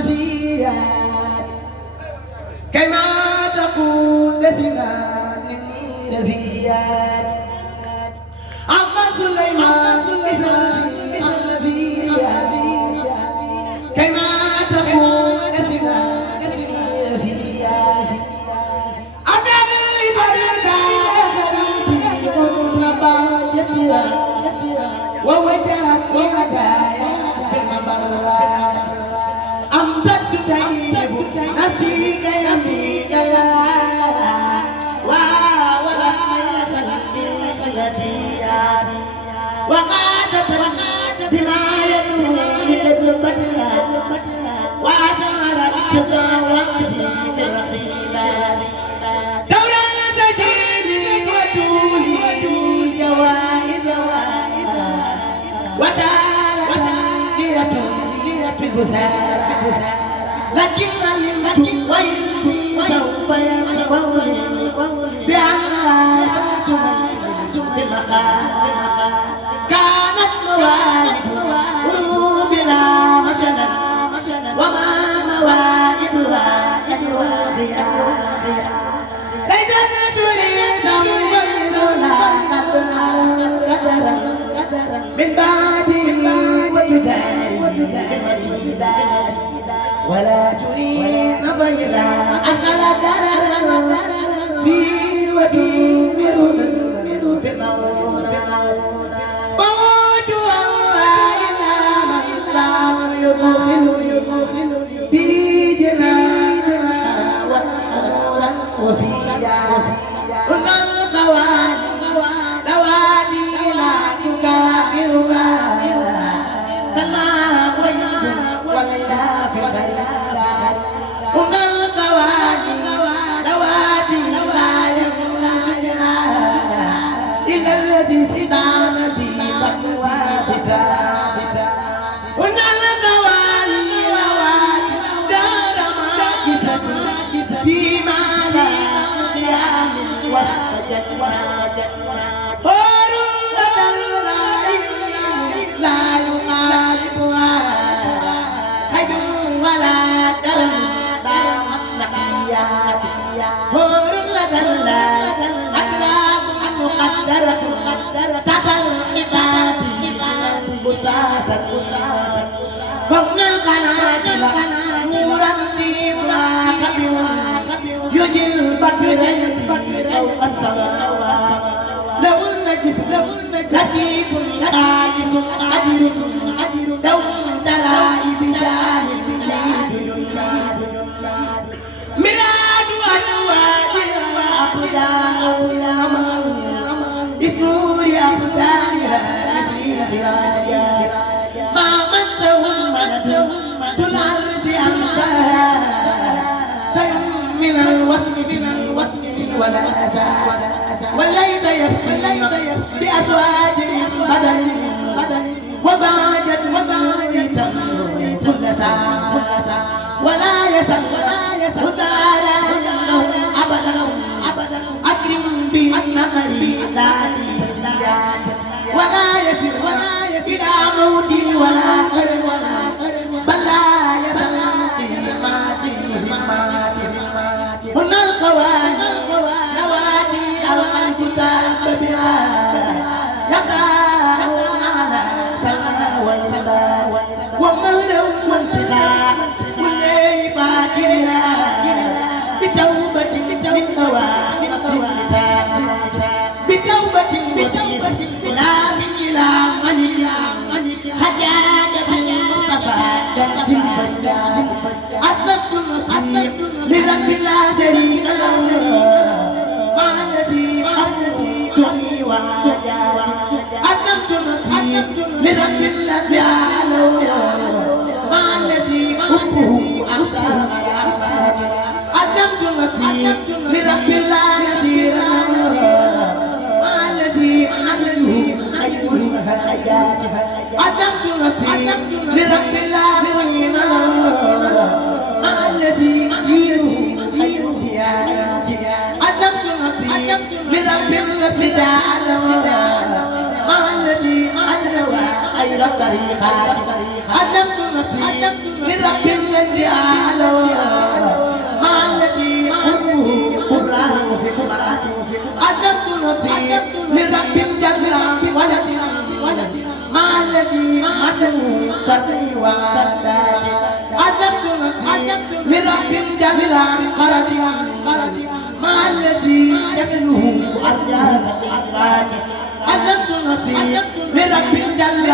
المزيات كما تقول سنان رزيات عبد سليمان إسرائيل المزيات كما تقول سنان رزيات أبدا لبركة خليتي نبايتها ووجهت وهدايا بالمبرات أمزت تهيب نسيك يسيك الله ولم يخلق الهديات وقادت بما يدعو لتذبتها وأثمرت تداوتي برقيبات دورا تجيب وتولي جوائزها وتارة لية البسارة لكن علمت ويلي سوف يتقول بأنها ساتمت بمقال كانت موالد قلوب لا مشنا وما موائدها إلا خيال ليست تريد ويلنا قدرا من بعده وتداري المديدات ولا تريد ضيلا أقل دررا في وتؤمر في المولى موجها إلى من لا يدخل في جنانها ونورا وفيا هن القواني لوادي لا تكافرها سلمى وليلى في الخيالات هن القواني لوادي لا يمكنها إلا الذي سدان في بطنها بتا هن القواني لوادي دار ماكسة فيما لا قيام وسط جنات حور لا يقاربها حج ولا دم دامت نقيات حور لا أطلاق مقدرة تحت الحباب بساسا فوق القناديل نورا فيما كبر يجي البدرين فوق السماوات لو النجس لطيف قادس أجر دوم ترائب جاهل مراد أزواجها وأبدانها إسنور أبدانها يسري سراجا ما مسهم سلالس أمسها سيم من الوصف ولا أزال وليس يبكي بأزواج بدن وباجت كل ساعة ولا يسل وسارا لهم أبدا أكرم بالنقل دادي ولا يسر إلى موت ولا بل لا يسل هن القواني نوادي القلب تاب بها يقارون على سما والهدى ومهر وانتهاء كل فاكرها بتوبة من أوامر سنتا بتوبة ناس إلى ملك حجاج نفسي لرب الانتعال مع الذي قربه قراه في قرآن أدبت نفسي لرب الجل ولد مع الذي عدو صدري وعدادي أدبت نفسي لرب الجل قرد مع الذي يسله أرجاز أدراجي أدبت نفسي لرب الجل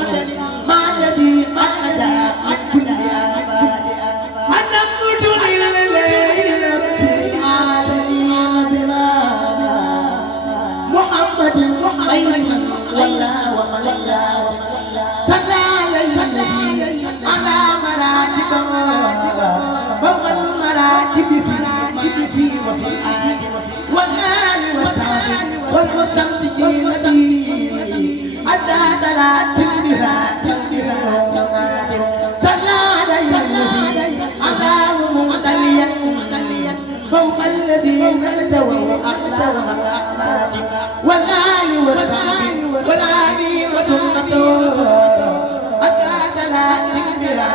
مشري مع الذي أخرج من كل آباد أدبت لليل العالمين بما محمد خير من ولا ومن لا صلى عليه الذي على مراتب فوق المراتب في الماضي وفي الآن والآن والسعد والمستمسكين به حتى صلاة بها صلى عليه الذي عذابه متليا فوق الذين التووا أخلاق والآل والسعد والآمين وسنته حتى صلاة بها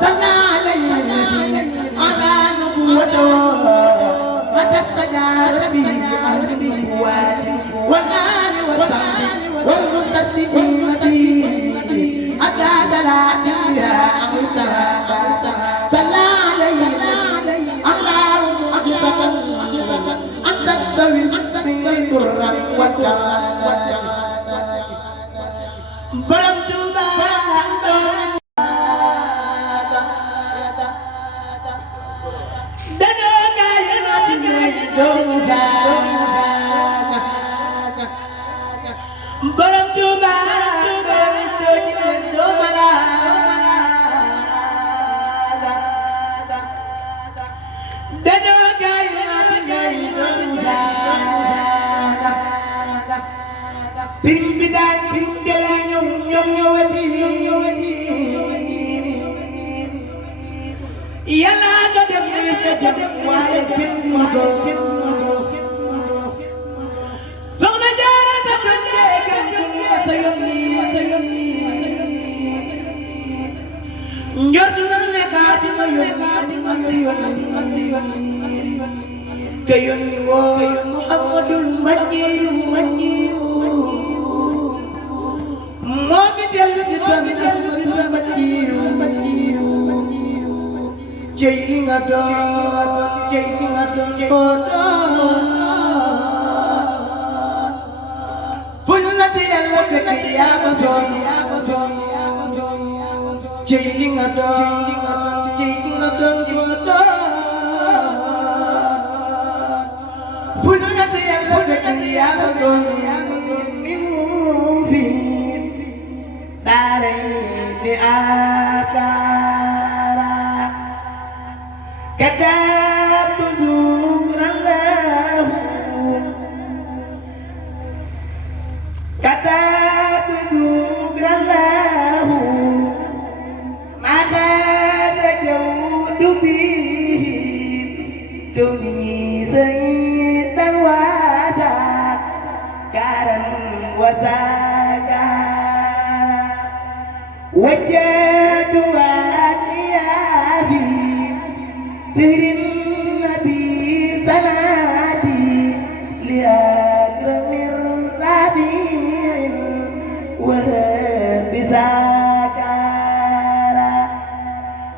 صلى عليه الذي عذاب نبوته متى استجاب به أهل النبوات والآل والسعد والمستسلمين به حتى صلاة بها صلى عليه اللهم أقسط أن تستوي من الدر والجمال برمت Sing bidan sing jalan nyom nyowati Yalla ga dem dem waaye kenn do Soxna Jaara ta kande gam sayon njort na ne Fatima yon kayon ni woy Muhammadul Makki moo ngi dellu si tamit Makkiyu cey li nga doon ko doon fuñ la di Yàlla fekk yaa ko soon cey li nga doon ko doon fuñ la di Yàlla fekk yaa ko soon mi mu fi دارين آثارا كتبت زكرا له ما زال جود به كوني سيدا وذكرا وزادا وجدت وأتيا في سهر النبي سنادي لأكرم الربيع وهب زكارا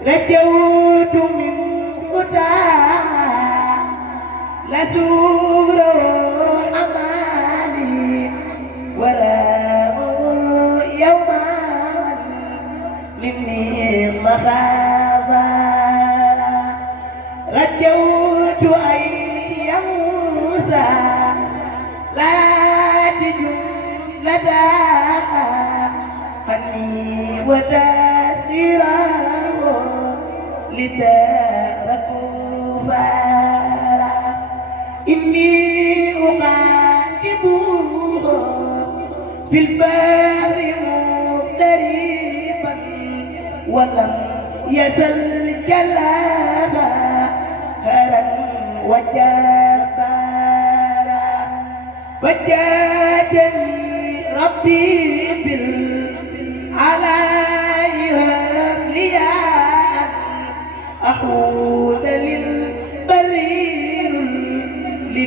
رجوت من هدى لسور حمالي وراء يوما مني مخافا رجوت أن يموسى لا تجملتها فني وتسيره لتركوا فارا إني أخاطبه في البحر مغتربا ولم يزل جلاها هرا وجبارا فجادني ربي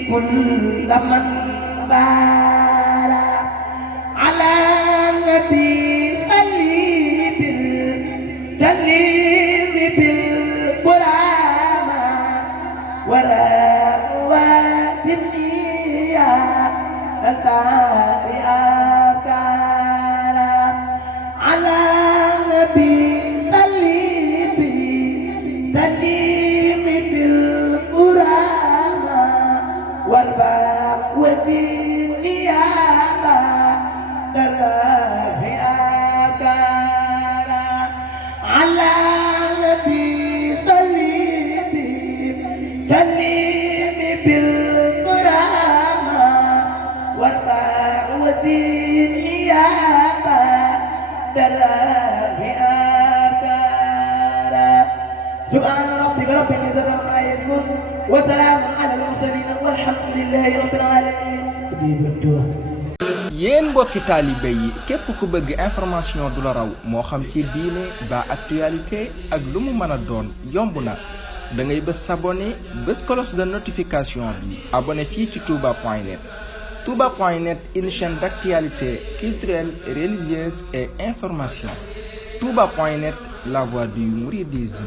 كل من بارا على النبي صلي بالتسليم بالقرآن ورأوات النيات البارئ أبكارا على النبي صلي بالتسليم بالقرآن وارفع وذنيابا درب أبكارا على النبي صلي بالتسليم بالقرآن وارفع وذنيابا درب أبكارا سبحان ربك رب العزة عما يصفون وسلام على المرسلين والحمد لله رب العالمين. yéen mbokki taalibe yi képp ku bëgg information du la raw moo xam ci diine ba actualité ak lu mu mën a doon yomb na da ngay bës s'abonner bës cloche de notification bi abonné fii ci touba.net. touba.net une chaîne d'actualité culturelle, religieuse et information. touba.net, la voix du mouridisme.